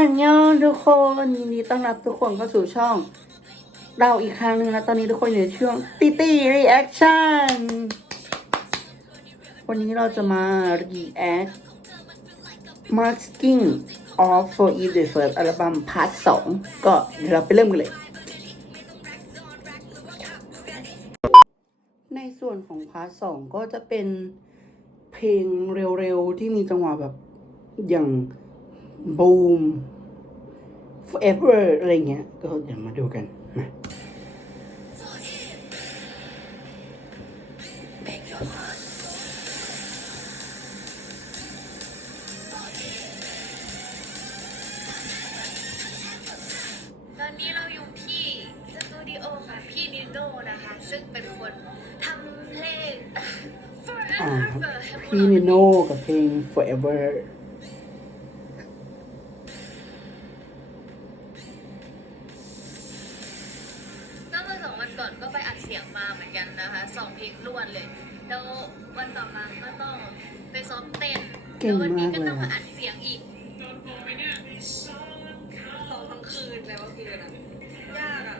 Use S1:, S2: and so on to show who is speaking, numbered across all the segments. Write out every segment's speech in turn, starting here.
S1: อันยองทุกคนยินดีต้อนรับทุกคนเข้าสู่ช่อง เราอีกครั้งหนึ่งแล้วตอนนี้ทุกคนอยู่ในช่วงตีตีรีแอคชั่นวันนี้เราจะมา react masking of for Eve the First อัลบั้มพาร์ทสองก็เดี๋ยวเราไปเริ่มกันเลย ในส่วนของพาร์ทสองก็จะเป็นเพลงเร็วๆ ที่มีจังหวะแบบอย่าง บูม forever อะไรเงี้ย ก็เดี๋ยวมาดูกันมา
S2: ตอนนี้เราอยู่ที่สตูดิโอค่ะ พี่นิโน่นะคะ ซึ่งเป็นคนทำเพลง
S1: อ่า
S2: Forever ให้พวก
S1: พี่
S2: เรา
S1: นิโน่กับเพลง forever
S2: งแล้ววันนี้
S1: มาก
S2: ก็
S1: เลย
S2: ต้องมา
S1: อะ
S2: อัดเสียงอีกซ้อมทั้งคืนแล้วคืนอะยากอะ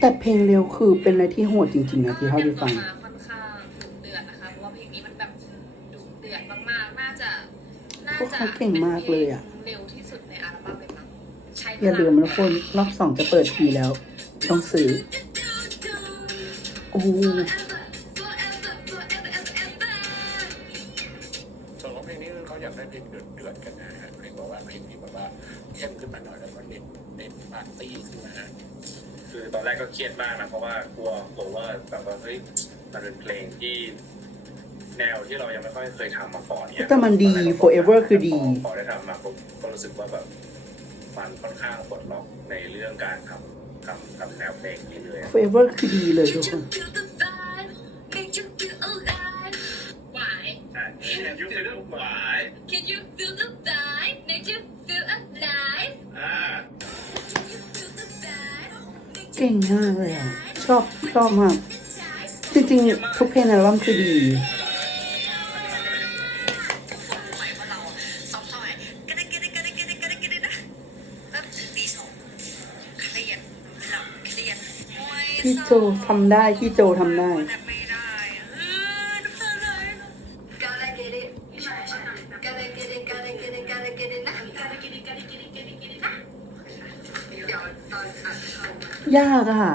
S1: แต่เพลงเร็วคือเป็นอะไรที่โหดจริงๆนะที่เท่าที่ฟัง
S2: มาค่อนข้างดุเดือดนะคะเพราะว่าเพลงนี้มันแบบดุเดือดมากๆน่าจะน่า
S1: พวก
S2: จะ
S1: เขาเก่งมากเลยอะ
S2: เร็วที่สุดในอัลบั้มเลยมั้งใช้
S1: อย่าลืมนะทุกคนรอบสองจะเปิดทีแล้ว ต้องซื้อโอ้
S3: มันเป็น
S4: เพลงที่แนวที่เรายังไม่ค่อยเคยทำมาก่อนเนี่ย
S1: แต่มันดี Forever คือดี
S4: พอได้ทำมาผมก็รู้สึกว่าแบบมันค่อนข้างปลดล็อกในเรื่องการทำทำทำแนวเพลงนี้เลย
S1: forever คือดีเลยทุกคน
S2: หวาย
S4: ยุคเป็นเรื่องหวาย
S2: Can you feel the vibe Make you feel alive
S4: อ่า
S1: เก่งมากเลยอะ ชอบชอบมาก จริงๆทุกเพลงในอัลบั้มคือดี พี่โจทำได้ พี่โจทำได้
S2: ยา
S1: กอะ่ะ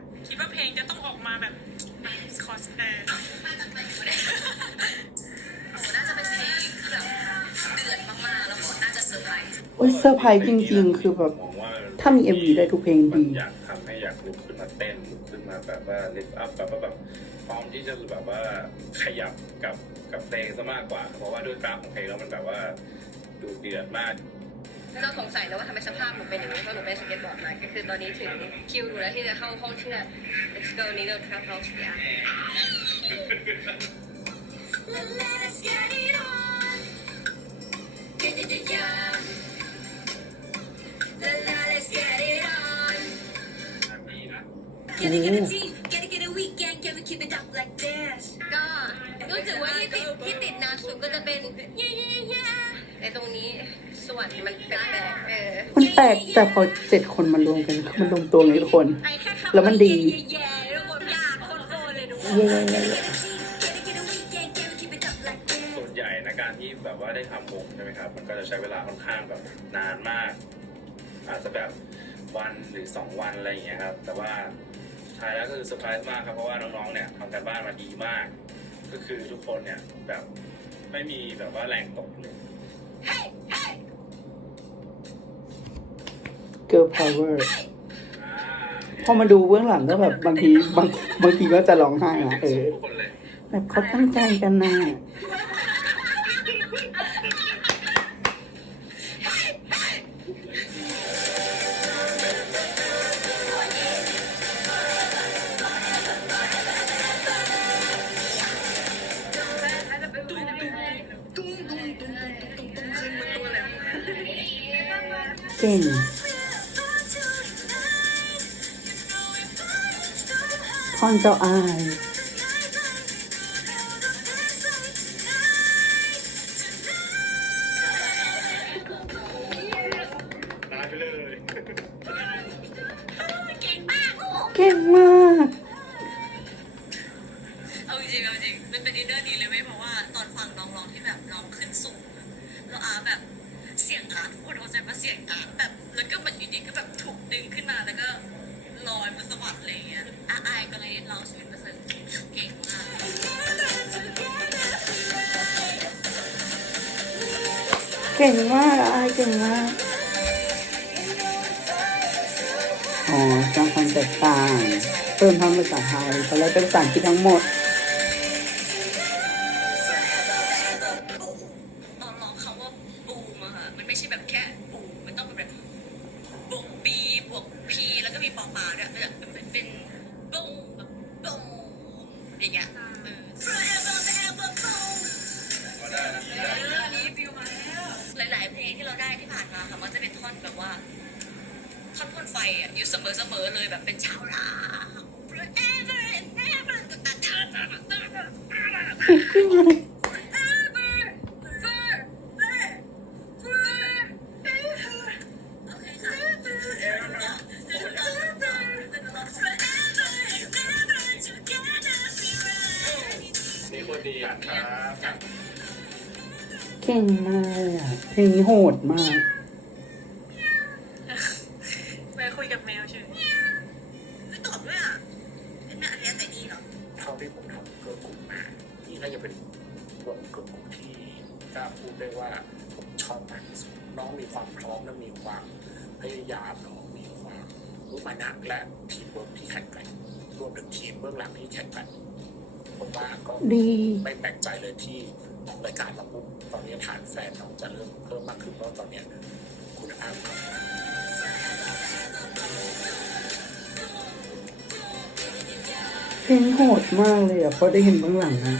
S2: เซอร์ไพรส์
S1: จริง ๆ คือแบบ
S4: มองว่า
S1: ถ้ามี MV ได้ทุกเพลงดี
S4: มันอยากทำให้อยากลุกขึ้นมาเต้นลุกขึ้นมาแบบว่าลิฟต์อัพแบบว่าแบบพร้อมที่จะแบบว่าขยับกับกับเพลงซะมากกว่า เพราะว่าด้วยกราฟของเพลงแล้วมันแบบว่าดูเดือดมาก
S2: เราสงสัยแล้วว่าทำไมสภาพหนูเป็นอย่างนี้เพราะหนูไปสเก็ตบอร์ดมาก็คือตอนนี้ถึงคิวหนูแล้วที่จะเข้าห้องที่แบบ let's go needle trap house เนี่ย Let's get it on Get it on Let's ก็รู้สึกว่าที่ติดที่ติดนานสุดก็จะเป็น yeah yeah yeah ในตรงนี้
S5: ส่วนมันแปลกๆเออ
S6: มันแปลกแต่พอเจ็ดคนมารวมกันมันลงตัวไงทุกคน
S7: ไอ้แค่คำ
S6: แล้วมันดี
S7: แย่ๆทุกคนยากคนโคตรเลยทุกคน
S6: เย้
S4: ส่วนใหญ่ในการที่แบบว่าได้ทำวงใช่ไหมครับ มันก็จะใช้เวลาค่อนข้างแบบนานมาก อาจจะแบบวันหรือสองวันอะไรอย่างเงี้ยครับ แต่ว่า ท้ายแล้วก็คือเซอร์ไพรส์มากครับเพราะว่าน้องๆเนี่ยทำการบ้านมาดีมาก ก็คือทุกคนเนี่ยแบบไม่มีแบบว่าแรงตกเลย
S6: เกิร์ลพาวเวอร์
S4: อ่า
S6: พอมาดูเบื้องหลังก็แบบบางทีบางบางทีก็จะร้องไห้อะเออ
S4: ทุกคนเลย
S6: แบบเขาตั้งใจกันนะ เก่ง ลอยมา
S5: สวัสดิ์อะไรอย่างเงี้ยอาอายก็เลยร้องชีวิตประเสริฐเก่งมาก
S6: เก่งมากอายเก่งมากอ๋อสร้างความแตกต่างเพิ่มทำภาษาไทยตอนแรกเป็นภาษาอังกฤษทั้งหมด
S5: นไฟอะอยู่เสมอๆเลยแบบเป็นชาวลา forever and ever โอเคค่ะ
S4: นี่คนดีครับ
S6: เก่งมากเพลงนี้โหดมาก
S7: ม
S5: และ
S8: มีความพยายามน้องมีความรู้มานะและทีมเวิร์กที่แข็งแกร่งรวมถึงทีมเบื้องหลังที่แข็งแกร่งผมว่าก็
S6: ดี
S8: ไม่แปลกใจเลยที่ออกรายการมาปุ๊บตอนนี้ฐานแฟนน้องจะเริ่มเพิ่มมากขึ้นเพราะตอนเนี้ยคุณภาพของ
S6: เพลงโหดมากเลยอะเพราะได้เห็นเบื้องหลังนะ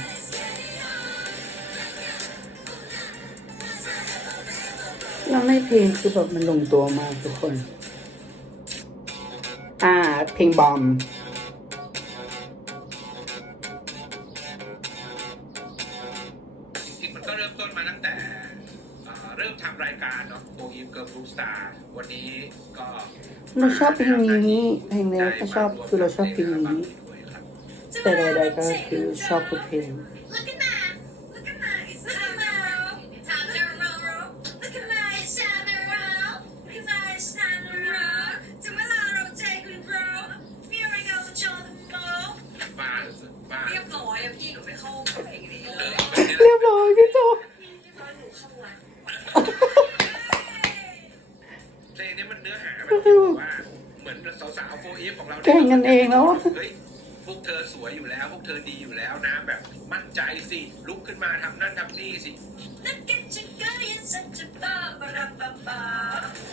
S6: แล้วในเพลงคือแบบมันลงตัวมากทุกคน อ่า เพลงบอม
S9: จริงๆมันก็เริ่มต้นมาตั้งแต่เอ่อเริ่มทำรายการเนาะโฟอีฟเกิร์ลบูสตาร์วันนี้ก็
S6: เราชอบเพลงนี้เพลงนี้ก็ชอบคือเราชอบเพลงนี้แต่ใดๆก็คือชอบทุกเพลง
S9: ทำนั่นทำนี่สิ
S5: Look at you girl you're such a ball ba-da-ba-ba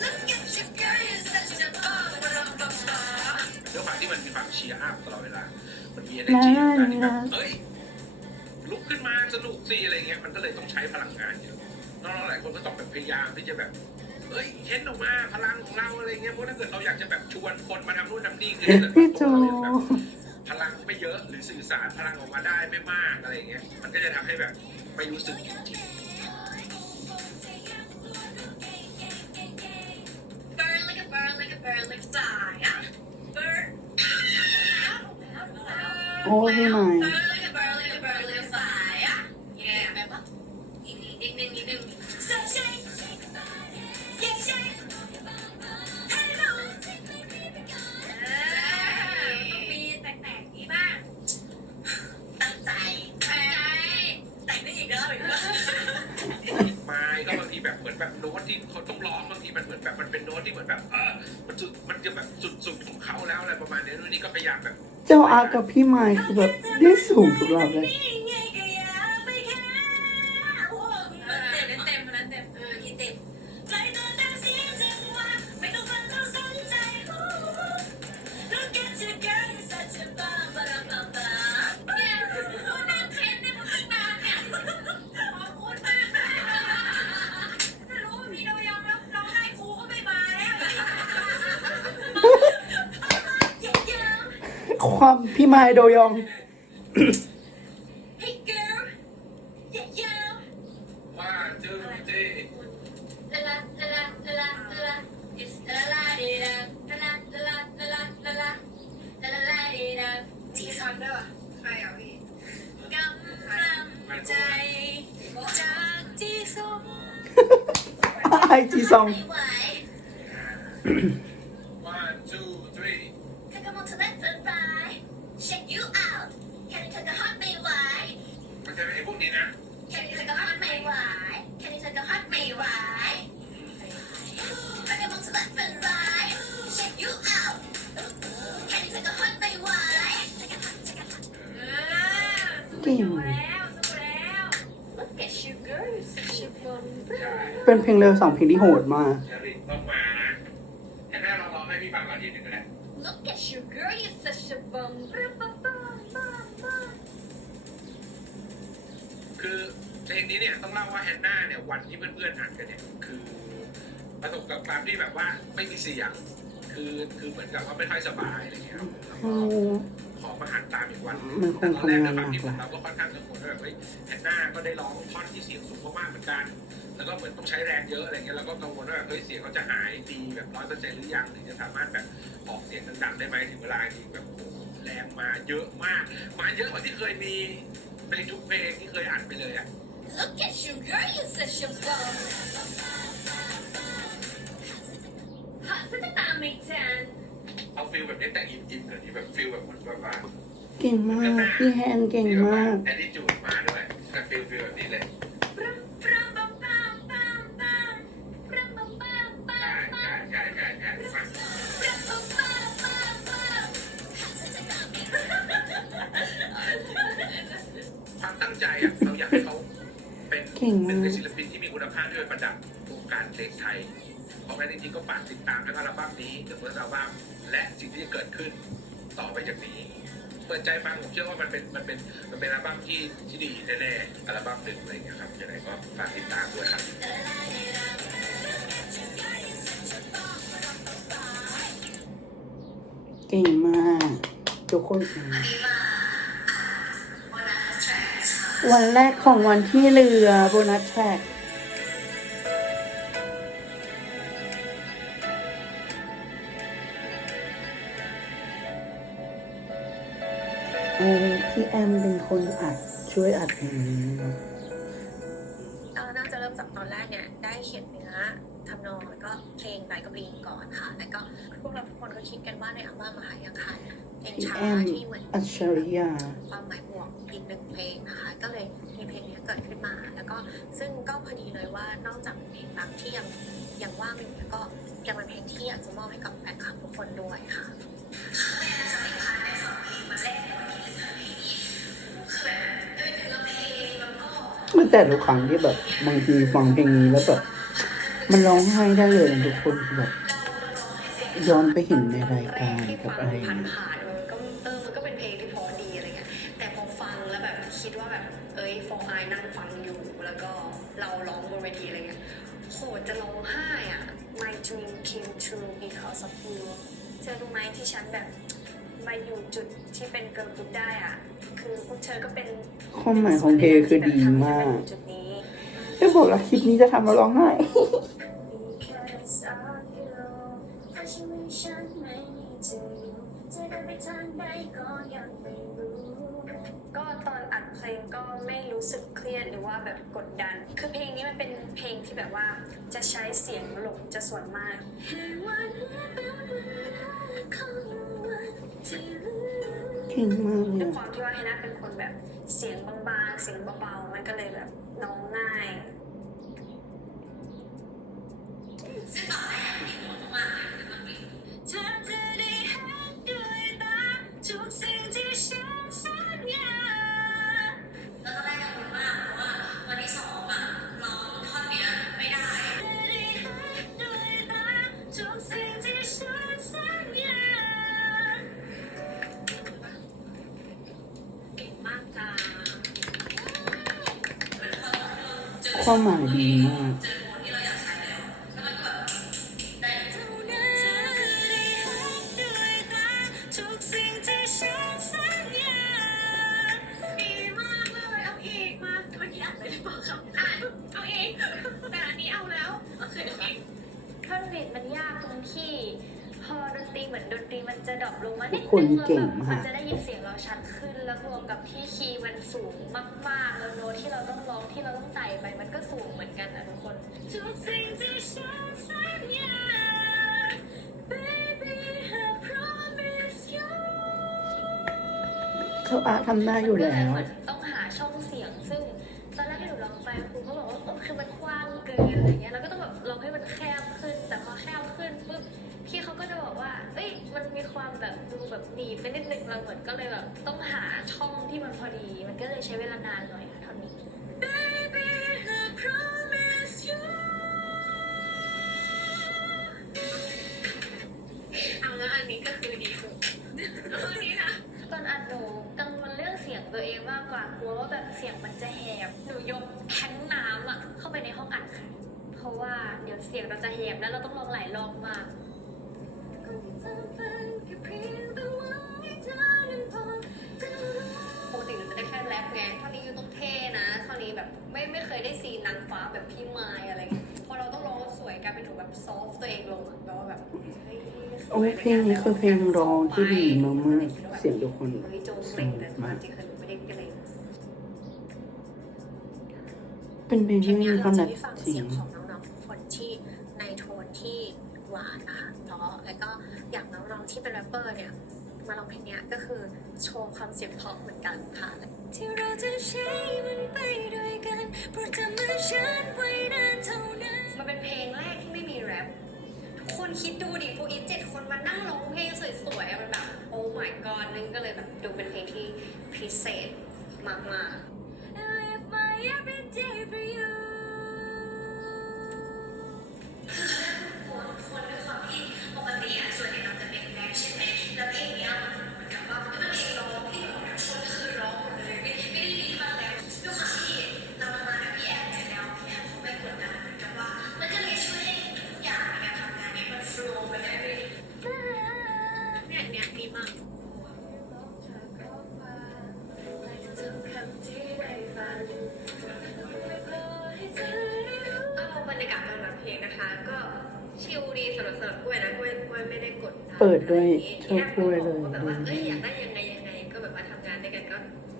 S5: Look at you girl you're such a ball ba-da-ba-ba
S9: ด้วยความที่มันมีความเชียร์อัพตลอดเวลา มันมี energy ในการที่แบบเฮ้ย ลุกขึ้นมาสนุกสิอะไรเงี้ย มันก็เลยต้องใช้พลังงานเยอะน้องๆหลายคนก็ต้องแบบพยายามที่จะแบบ เฮ้ยเห็นออกมาพลังของเราอะไรเงี้ย เพราะถ้าเกิดเราอยากจะแบบชวนคนมาทำนู่นทำนี่คือถ้าเกิด
S6: พี่โจ
S9: เรายังแบบพลังไม่ เยอะหรือสื่อสารพลังออกมาได้ไม่มากอะไรเงี้ยมันก็จะทำให้แบบไม่รู้สึก
S6: โอ้ไม่
S1: แบบเออมันจุด
S9: มันจะแบบสุดๆของเขาแล้วอะไรประมาณนี้นู่นนี่ก็พยายามแบบ
S6: เจ้าอากับพี่ไม้คือแบบได้สูงทุกรอบเลย
S1: ความ
S6: พี่ไมโดยอง เป็นเพลงเร็วสองเพลงที่โหดมาก
S9: จริตต้องมานะแค่หน้าเราร้องให้พี่ฟังก่อนทีหนึ่งก็ได้
S1: Look at you girl you're such a bum bum bum bum bum bum
S9: คือเพลงนี้เนี่ยต้องเล่าว่าแฮนนาเนี่ยวันที่เพื่อนๆอ่านกันเนี่ยคือประสบกับความที่แบบว่าไม่มีเสียงคือคือเหมือนกับว่าไม่ค่อยสบายอะไรเงี้ยครับแล้ว
S6: อื
S9: ก็
S6: ม
S9: ขอมาหันตามอีกวัน
S6: มันคง
S9: ตอนแรก
S6: ทำงาน
S9: ในความที่
S6: หนัก
S9: เราก็ค่อนข้างกังวลว่าแบบเฮ้ยแฮนนาก็ได้ร้องท่อนที่เสียงสูงมากๆเหมือนกัน แล้วก็เหมือนต้องใช้แรงเยอะอะไรเงี้ยเราก็กังวลว่าแบบเฮ้ยเสียงเขาจะหายดีแบบร้อยเปอร์เซ็นต์หรือยังถึงจะสามารถแบบออกเสียงดังๆได้ไหมถึงเวลาจริงแบบโอ้โหแรงมาเยอะมากมาเยอะกว่าที่เคยมีในทุกเพลงที่เคยอ่านไปเลยอะ
S1: Look at you girl you're such a bum หาซื้อตามไม่ทัน
S9: เอาฟิลแบบนี้แต่อินอินหน่อยนี่แบบฟิลแบบเหมือนแบบว่า
S6: เก่งมาก พี่แฮนเก่งมาก
S9: แอดดิจูดมาด้วยแต่ฟิลฟิลแบบนี้เลย ใช่
S1: มปั
S9: ใช่
S1: ม
S9: ใช่ใช่ใช่มา
S1: ปรัมปัมปัมปัมปัม
S9: ความตั้งใจอะเราอยากให้เขาเป็น
S6: เก่ง
S9: ห
S6: มาก
S9: นึ่งในศิลปินที่มีคุณภาพที่เป็นประดับวงการเพลงไทย เพราะงั้นจริงๆก็ฝากติดตามทั้งอัลบั้มนี้เดอะเฟิร์สอัลบั้มและสิ่งที่จะเกิดขึ้นต่อไปจากนี้เปิดใจฟังผมเชื่อว่ามันเป็นมันเป็นมันเป็นอัลบั้มที่ที่ดีแน่ๆอัลบั้มหนึ่งอะไรอย่างเงี้ยครับยังไงก็ฝากติดตามด้วยครับ
S6: เก่งมากทุกคนเก่งมากวันแรกของวันที่เรือโบนัสแทร็กเออพี่แอมเป็นคนอัดช่วยอัดเพลงนี้นะครับ
S10: นองแล้วก็เพลงไบกับลีนก่อนค่ะแล้วก็พวกเราทุกคนก็คิดกันว่าในอัลบั้มมหายังคันเพลง
S6: พี่
S10: ช้า
S6: แอม
S10: ที่เหมือน
S6: อัจฉริยะ
S10: ความหมายบวกอีกหนึ่งเพลงนะคะ ก็เลยมีเพลงนี้เกิดขึ้นมา แล้วก็ซึ่งก็พอดีเลยว่านอกจากเพลงรักที่ยังยังว่างอยู่แล้วก็ยังเป็นเพลงที่อยากจะมอบให้กับแฟนคลับทุกคนด้วยค่ะ
S6: มันแต่ทุกครั้งที่แบบบางทีฟังเพลงนี้แล้วแบบ มันร้องไห้ได้เลยนะทุกคนคือแบบย้อนไปเห็นในรายการกับอะไรอย่าง
S10: ผ่าน
S6: เงี้ย
S10: ผ่านๆมันก็เออมันก็เป็นเพลงที่เพอดีอะไรเงี้ยแต่พอฟังแล้วแบบคิดว่าแบบเอ้ยฟอร์ไอนั่งฟังอยู่ แล้วก็เราร้องบนเวทีอะไรเงี้ยโหจะร้องไห้อะ My dream came true because of you เธอรู้ไหมที่ฉันแบบมาอยู่จุดที่เป็นเกิร์ลกรุ๊ปได้อะ คือพวกเธอก็เป็น
S6: ความหมายของเพลงคือดีมาก
S10: จุดนี้
S6: จะบอกแล้วคลิปนี้จะทำมาร้องไห้ ทางใดก็ยังไม่รู้ก็ตอนอัดเพลงก็ไม่รู้สึกเครียดหรือว่าแบบกดดัน คือเพลงนี้มันเป็นเพลงที่แบบว่าจะใช้เสียงหลงจะส่วนมากให้วันนี้เป็นเวลาของวันที่เหลือ
S1: เก่งมากเล
S6: ด้วย
S1: ย
S6: ความที่ว่าไฮน่าเป็นคนแบบเสียงบางๆ เสียงเบาๆ มันก็เลยแบบน้องง่าย
S7: ซึ่งตอนแรกที่หัวมากๆเลยมันเป็น
S6: เธอจะ เจ
S7: อโมที่เราอยากใช้แล้วแล้วมันก็แบบได้
S6: เท่าเธอจะได้เห็นด้วยตาทุกสิ่งที่ฉันสัญญา
S7: ดีมากเลยเอาอีกมาเมื่อกี้อ่านไปหรือเล่าครับอ่าเอาอีกแต่อันนี้เอาแล้วโอเคอเค
S6: ท่อนบีดมันยากตรงที่ พอดนตรีเหมือนดนตรีมันจะดรอปลงมา
S1: ทุ
S6: นิ
S1: ก
S6: ด
S1: คน
S6: นึง
S1: เก่ง
S6: แล้วแบบ
S1: มาก
S6: มันจะได้ยินเสียงเราชัดขึ้น แล้วบวกกับที่คีย์มันสูงมากๆ แล้วโน้ตที่เราต้องร้องที่เราต้องไต่ไปมันก็สูงเหมือนกันนะทุกคนทุกสิ่งที่ฉันสัญญา baby I promise you
S1: เขาอาทำได้อยู่แล้ว
S6: มันก็เยเหมือนต้องหาช่องเสียง ซึ่งตอนแรกที่หนูร้องไปครูก็บอกว่าเออคือมันกว้างเกินอะไรเงี้ยเราก็ต้องแบบร้องให้มันแคบขึ้น แต่พอแคบขึ้นปุ๊บ พี่เขาก็จะบอกว่า เอ้ย มันมีความแบบดูแบบหนีไปนิดนึงเราเหมือนก็เลยแบบต้องหาช่องที่มันพอดี มันก็เลยใช้เวลานานหน่อยค่ะเท่านี้ Baby I promise you
S7: เอาแล้วอันนี้ก็คือดีสุดแล้วอันนี้นะ
S6: ตอนอัดหนูกังวลเรื่องเสียงตัวเองมากกว่ากลัวว่าแบบเสียงมันจะแหบหนูยกแท้งน้ำอะเข้าไปในห้องอัดค่ะ เพราะว่าเดี๋ยวเสียงเราจะแหบแล้วเราต้องลองหลายรอบมาก
S7: ปกติหนูจะได้แค่แรปไงเท่านี้ยูต้องเท่นะเท่านี้แบบไม่ไม่เคยได้ซีนนางฟ้าแบบพี่ไม้อะไรเงี้ยพอเราต้องร้องสวยกลายเป็นหนูแบบซอฟตัวเองลงอะแบบว่าแบบเฮ้ยส
S1: โอ้
S7: วย
S1: เพลงนี้คือเพลงร้องที่ดีมากๆเสียงทุกคน
S7: เฮ้ยโจงเกรงแต่ความจริงคือหนูไม่ได้เกรง
S1: เป็นเพลง
S7: เพล
S1: ที่
S7: ง
S1: มี
S7: เนี้ย
S1: ค
S7: เรา
S1: วาม
S7: จะ
S1: แบบ
S7: ได้ฟัง
S1: จริ
S7: เสีย
S1: ง
S7: แล้วก็อย่างน้องๆที่เป็นแรปเปอร์เนี่ยมาร้องเพลงเนี้ยก็คือโชว์ความเสียงเพราะเหมือนกันค่ะ
S6: ที่เราจะใช้มันไปด้วยกันเพราะจำมือฉันไว้นานเท่านั้น
S7: มันเป็นเพลงแรกที่ไม่มีแรปทุกคนคิดดูดิพวกอีเจ็ดคนมานั่งร้องเพลงสวยๆอะมันแบบโอ้ my god นึงก็เลยแบบดูเป็นเพลงที่พิเศษมากๆ
S6: I live my every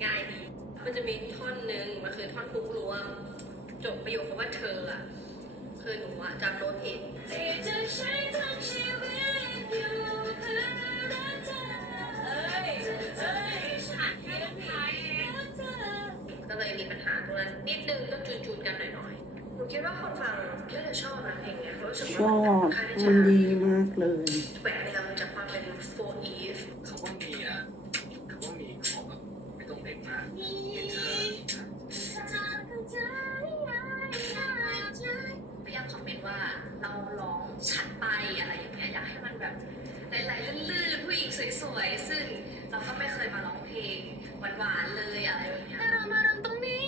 S7: ง่ายดี มันจะมีท่อนหนึ่งมันคือท่อนฮุกรวม จบประโยคคำว่าเธออะคือหนูอะจำโน้ตผิด
S6: รักเธอเอ้ยเอ้ยฉันไม่ได้รักเธอ
S7: ก็เลยมีปัญหาตรงนั้นนิดนึงต้องจูนๆกันหน่อยๆ หนูคิดว่าคนฟังน่าจะชอบนะเพลงเนี้ยเพราะรู้สึก
S1: ช
S7: ว่า
S1: อบ
S7: มันค่อนข้า
S1: มดีมากเลย
S7: แหวกแนวจากความเป็น for eve
S8: เขาว่ามีอะ ด็กมากมีเธอ
S7: พยายามคอมเมนต์ว่าเราร้องชัดไปอะไรอย่างเงี้ยอยากให้มันแบบไหลๆลื่นๆผู้หญิงสวยๆ ซึ่งเราก็ไม่เคยมาร้องเพลงหวานๆเลยอะไรแบบเนี้ย
S6: แต่เรามาดังตรงนี้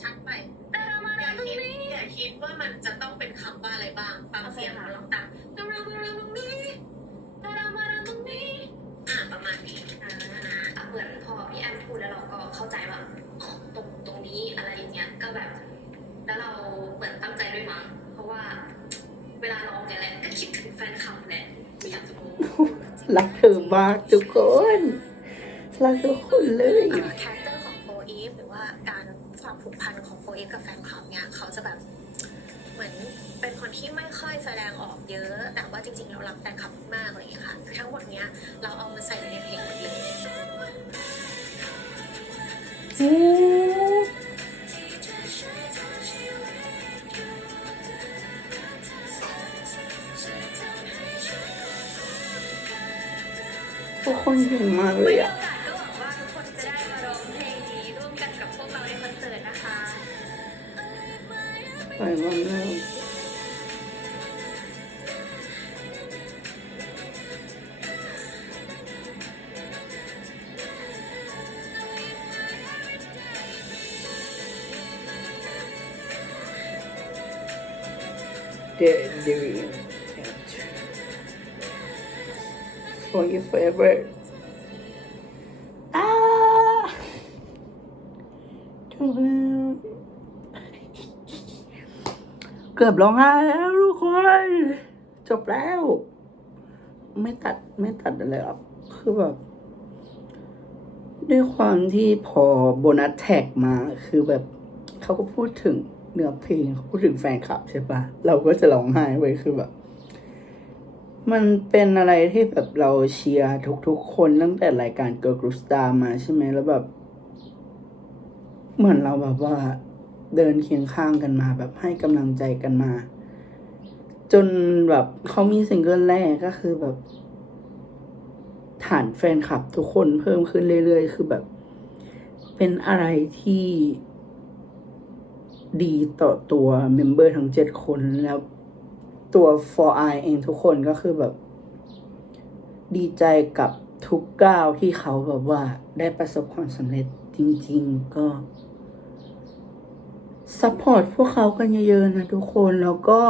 S7: ชัดไป
S6: แต่เรามา
S7: อ
S6: ดั
S7: ย่าง
S6: ตรงนี้
S7: อย่าคิดว่ามันจะต้องเป็นคำว่าอะไรบ้างฟังเสียงมาลองตามแต่เรามาดังตรงนี้
S6: แต่เรามาดังตรงนี้
S7: อ่าประมาณนี้ เหมือนพอพี่แอมพูดแล้วเราก็เข้าใจว่าอ๋อตรงตรงนี้อะไรอย่างเงี้ยก็แบบ แล้วเราเหมือนตั้งใจด้วยมั้งเพราะว่า เวลาร้องเนี่ยแหละก็คิดถึงแฟนคลับแหละไม่อยากจะรู้
S6: ที่
S1: รักเธอมากทุกคนรักทุกคนเลย
S7: คาแรคเตอร์ของโฟอีฟหรือว่าการความผูกพันของโฟอีฟกับแฟนคลับเนี่ยเขาจะแบบเหมือนเป็นคนที่ไม่ค่อยแสดงออกเยอะ แต่ว่าจริงๆเรารักแฟนคลับมากๆอะไรอย่างเงี้ยค่ะคือทั้งหมดเนี้ยเราเอามาใส่ไว้ในเพลงหมดเลย
S1: ทุกคนเก่ for you forever อ้าจบแล้วเกือบร้องไห้แล้วทุกคน จบแล้ว ไม่ตัดไม่ตัดอะไรหรอกคือแบบ ด้วยความที่พอโบนัสแท็กมาคือแบบเขาก็พูดถึงเนื้อเพลงเขาพูดถึงแฟนคลับใช่ปะเราก็จะร้องไห้ไว้คือแบบ มันเป็นอะไรที่แบบเราเชียร์ทุกๆคนตั้งแต่รายการ Girl Group Star มาใช่ไหมแล้วแบบ เหมือนเราแบบว่าเดินเคียงข้างกันมาแบบให้กำลังใจกันมา จนแบบเขามีซิงเกิลแรกก็คือแบบ ฐานแฟนคลับทุกคนเพิ่มขึ้นเรื่อยๆ คือแบบ เป็นอะไรที่ดีต่อตัวเมมเบอร์ทั้งเจ็ดคนแล้ว ตัว for I เองทุกคนก็คือแบบ ดีใจกับทุกก้าวที่เขาแบบว่าได้ประสบความสำเร็จจริง ๆ ก็ซัพพอร์ตพวกเขากันเยอะๆนะทุกคนแล้วก็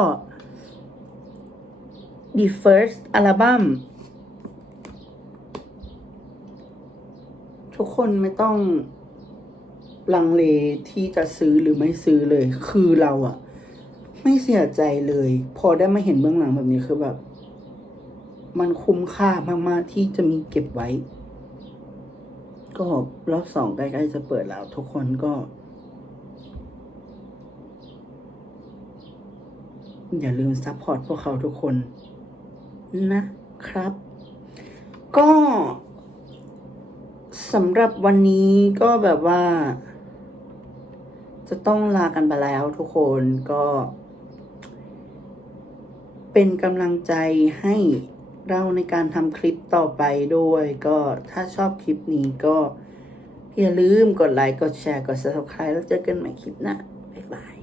S1: The First อัลบั้มทุกคนไม่ต้องลังเลที่จะซื้อหรือไม่ซื้อเลย คือเราอะ ไม่เสียใจเลย พอได้มาเห็นเบื้องหลังแบบนี้คือแบบ มันคุ้มค่ามาก ๆ ที่จะมีเก็บไว้ ก็รอบสองใกล้ ๆ จะเปิดแล้ว ทุกคนก็ อย่าลืมซัพพอร์ตพวกเขาทุกคน นะครับ ก็สำหรับวันนี้ก็แบบว่าจะต้องลากันไปแล้วทุกคนก็ เป็นกำลังใจให้เราในการทำคลิปต่อไปด้วย ก็ถ้าชอบคลิปนี้ก็อย่าลืมกดไลค์ กดแชร์ กด subscribe แล้วเจอกันใหม่คลิปหน้าบ๊ายบาย